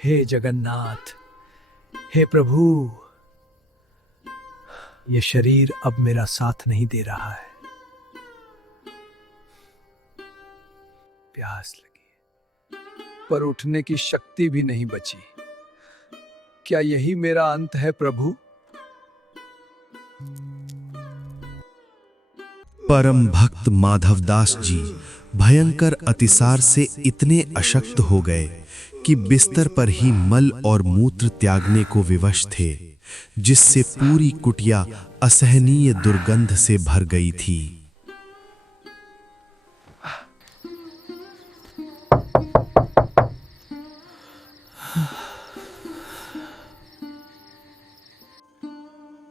हे जगन्नाथ, हे प्रभु, ये शरीर अब मेरा साथ नहीं दे रहा है। प्यास लगी पर उठने की शक्ति भी नहीं बची। क्या यही मेरा अंत है प्रभु? परम भक्त माधवदास जी भयंकर अतिसार से इतने अशक्त हो गए कि बिस्तर पर ही मल और मूत्र त्यागने को विवश थे, जिससे पूरी कुटिया असहनीय दुर्गंध से भर गई थी।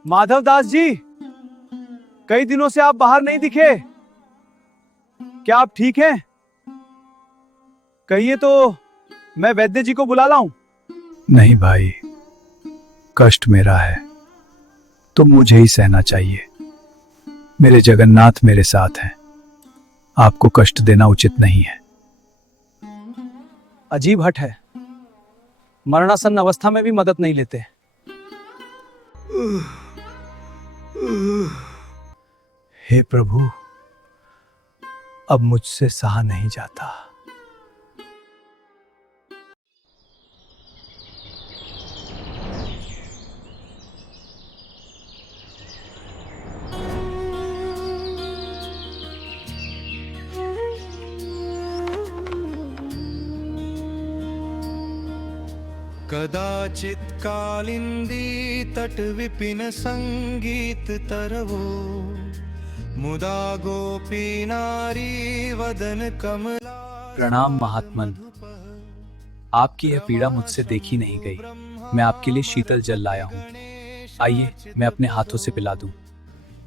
माधवदास जी, कई दिनों से आप बाहर नहीं दिखे। क्या आप ठीक हैं? कहिए तो मैं वैद्य जी को बुला लाऊं। नहीं भाई, कष्ट मेरा है तो मुझे ही सहना चाहिए। मेरे जगन्नाथ मेरे साथ हैं, आपको कष्ट देना उचित नहीं है। अजीब हट है, मरणासन्न अवस्था में भी मदद नहीं लेते। हे प्रभु, अब मुझसे सहा नहीं जाता। कदाचित कालिंदी तट विपिन संगीत तरवो, मुदा गोपी नारी वदन कमला। प्रणाम महात्मन, आपकी यह पीड़ा मुझसे देखी नहीं गई। मैं आपके लिए शीतल जल लाया हूँ, आइए मैं अपने हाथों से पिला दूं।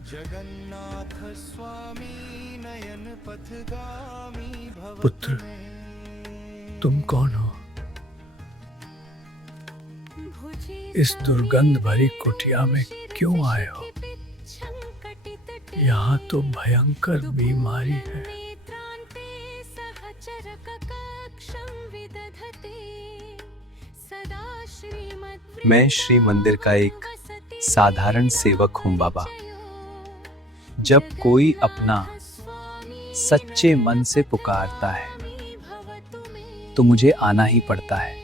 जगन्नाथ स्वामी नयन पथगामी भव। पुत्र, तुम कौन हो? इस दुर्गंध भरी कुटिया में क्यों आए हो? यहाँ तो भयंकर बीमारी है। मैं श्री मंदिर का एक साधारण सेवक हूँ बाबा। जब कोई अपना सच्चे मन से पुकारता है तो मुझे आना ही पड़ता है।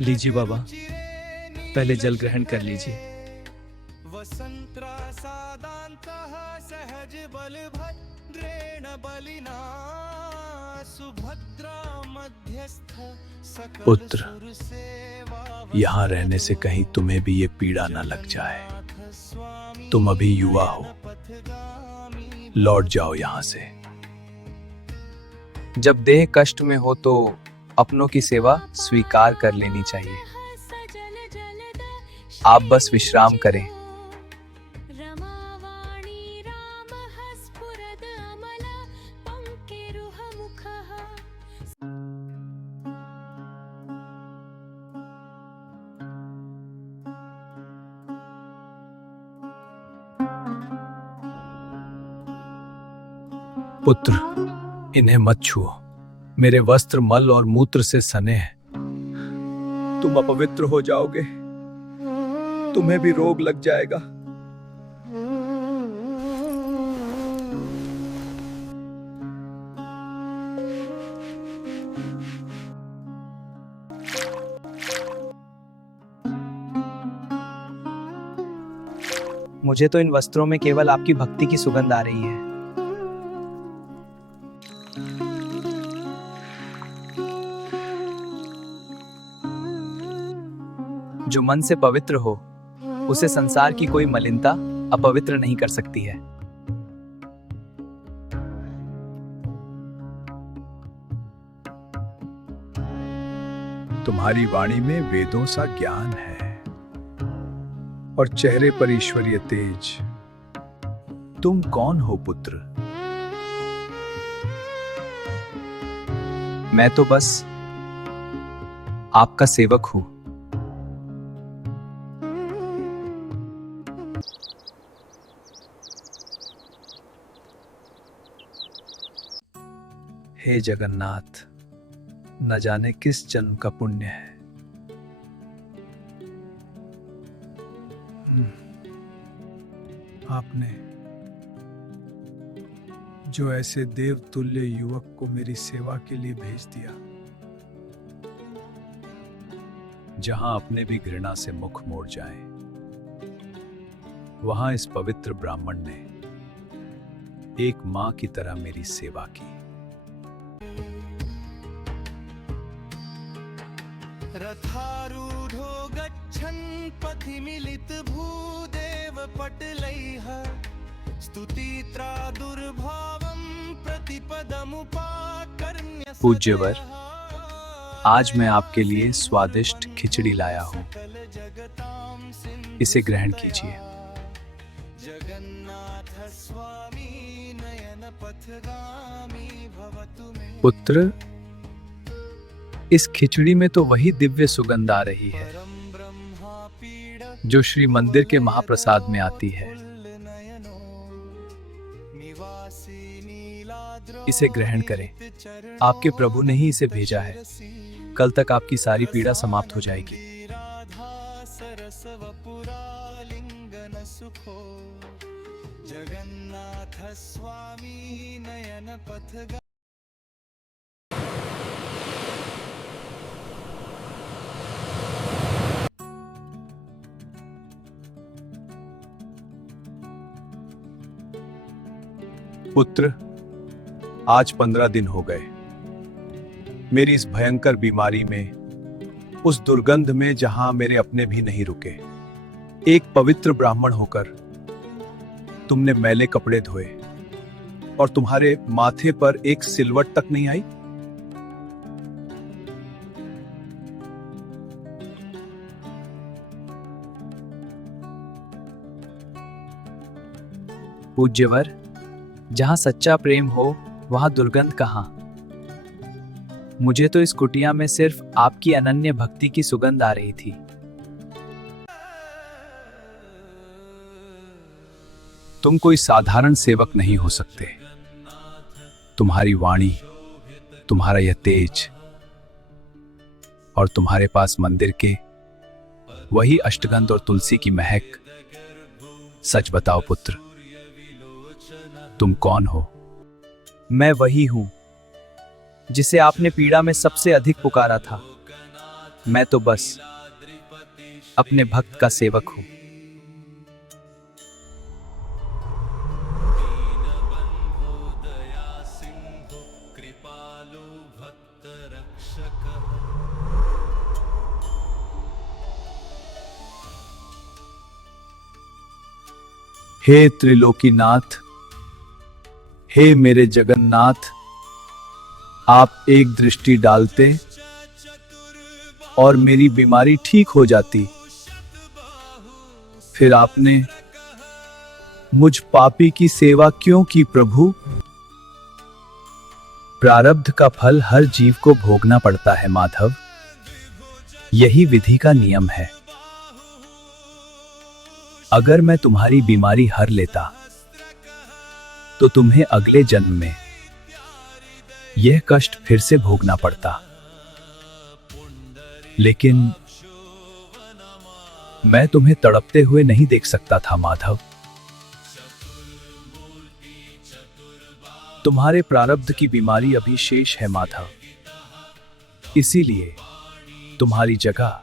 लीजिए बाबा, पहले जल ग्रहण कर लीजिए। सहज बलभद्रेण बलिना सुभद्रा मध्यस्थ सकल पुत्र, सुर सेवा। यहाँ रहने से कहीं तुम्हें भी ये पीड़ा न लग जाए। तुम अभी युवा हो, लौट जाओ यहाँ से। जब देह कष्ट में हो तो अपनों की सेवा स्वीकार कर लेनी चाहिए। आप बस विश्राम करें। पुत्र, इन्हें मत छुओ, मेरे वस्त्र मल और मूत्र से सने हैं। तुम अपवित्र हो जाओगे, तुम्हें भी रोग लग जाएगा। मुझे तो इन वस्त्रों में केवल आपकी भक्ति की सुगंध आ रही है। जो मन से पवित्र हो, उसे संसार की कोई मलिनता अपवित्र नहीं कर सकती है। तुम्हारी वाणी में वेदों सा ज्ञान है और चेहरे पर ईश्वरीय तेज। तुम कौन हो पुत्र? मैं तो बस आपका सेवक हूं। हे जगन्नाथ, न जाने किस जन्म का पुण्य है। आपने जो ऐसे देवतुल्य युवक को मेरी सेवा के लिए भेज दिया, जहां अपने भी घृणा से मुख मोड़ जाए, वहां इस पवित्र ब्राह्मण ने एक मां की तरह मेरी सेवा की। रथारूढ़ो गच्छन् पथि मिलित भूदेव पटलैः स्तुतित्रा दुर्भावं प्रतिपदमुपाकर्ण्य। पूज्यवर, आज मैं आपके लिए स्वादिष्ट खिचड़ी लाया हूं, इसे ग्रहण कीजिए। जगन्नाथ स्वामी नयन पथगामी भवतु मे। पुत्र, इस खिचड़ी में तो वही दिव्य सुगंध आ रही है परम ब्रह्मा पीड जो श्री मंदिर के महाप्रसाद में आती है। नयनो निवासी नीलाद्रो इसे ग्रहण करें। आपके प्रभु ने ही इसे भेजा है। कल तक आपकी सारी पीड़ा समाप्त हो जाएगी। राधा सरस वपुरालिंगन सुखो जगन्नाथ स्वामी नयन पथगा। पुत्र, आज 15 दिन हो गए मेरी इस भयंकर बीमारी में, उस दुर्गंध में जहां मेरे अपने भी नहीं रुके। एक पवित्र ब्राह्मण होकर तुमने मैले कपड़े धोए और तुम्हारे माथे पर एक सिलवट तक नहीं आई। पूज्यवर, जहां सच्चा प्रेम हो वहां दुर्गंध कहां। मुझे तो इस कुटिया में सिर्फ आपकी अनन्य भक्ति की सुगंध आ रही थी। तुम कोई साधारण सेवक नहीं हो सकते। तुम्हारी वाणी, तुम्हारा यह तेज और तुम्हारे पास मंदिर के वही अष्टगंध और तुलसी की महक। सच बताओ पुत्र, तुम कौन हो? मैं वही हूं जिसे आपने पीड़ा में सबसे अधिक पुकारा था। मैं तो बस अपने भक्त का सेवक हूं। हे त्रिलोकीनाथ, हे मेरे जगन्नाथ, आप एक दृष्टि डालते और मेरी बीमारी ठीक हो जाती। फिर आपने मुझ पापी की सेवा क्यों की प्रभु? प्रारब्ध का फल हर जीव को भोगना पड़ता है माधव, यही विधि का नियम है। अगर मैं तुम्हारी बीमारी हर लेता तो तुम्हें अगले जन्म में यह कष्ट फिर से भोगना पड़ता। लेकिन मैं तुम्हें तड़पते हुए नहीं देख सकता था माधव। तुम्हारे प्रारब्ध की बीमारी अभी शेष है माधव, इसीलिए तुम्हारी जगह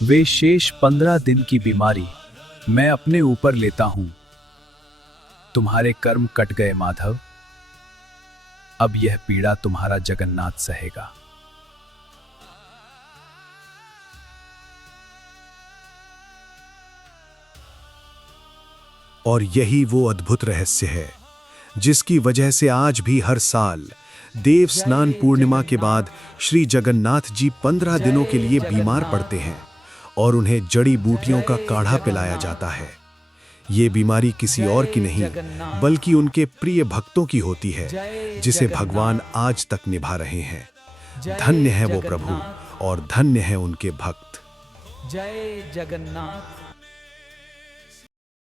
वे शेष 15 दिन की बीमारी मैं अपने ऊपर लेता हूं। तुम्हारे कर्म कट गए माधव, अब यह पीड़ा तुम्हारा जगन्नाथ सहेगा। और यही वो अद्भुत रहस्य है जिसकी वजह से आज भी हर साल देव स्नान पूर्णिमा के बाद श्री जगन्नाथ जी 15 दिनों के लिए बीमार पड़ते हैं और उन्हें जड़ी बूटियों का काढ़ा पिलाया जाता है। ये बीमारी किसी और की नहीं बल्कि उनके प्रिय भक्तों की होती है, जिसे भगवान आज तक निभा रहे हैं। धन्य है वो प्रभु और धन्य है उनके भक्त। जय जगन्नाथ।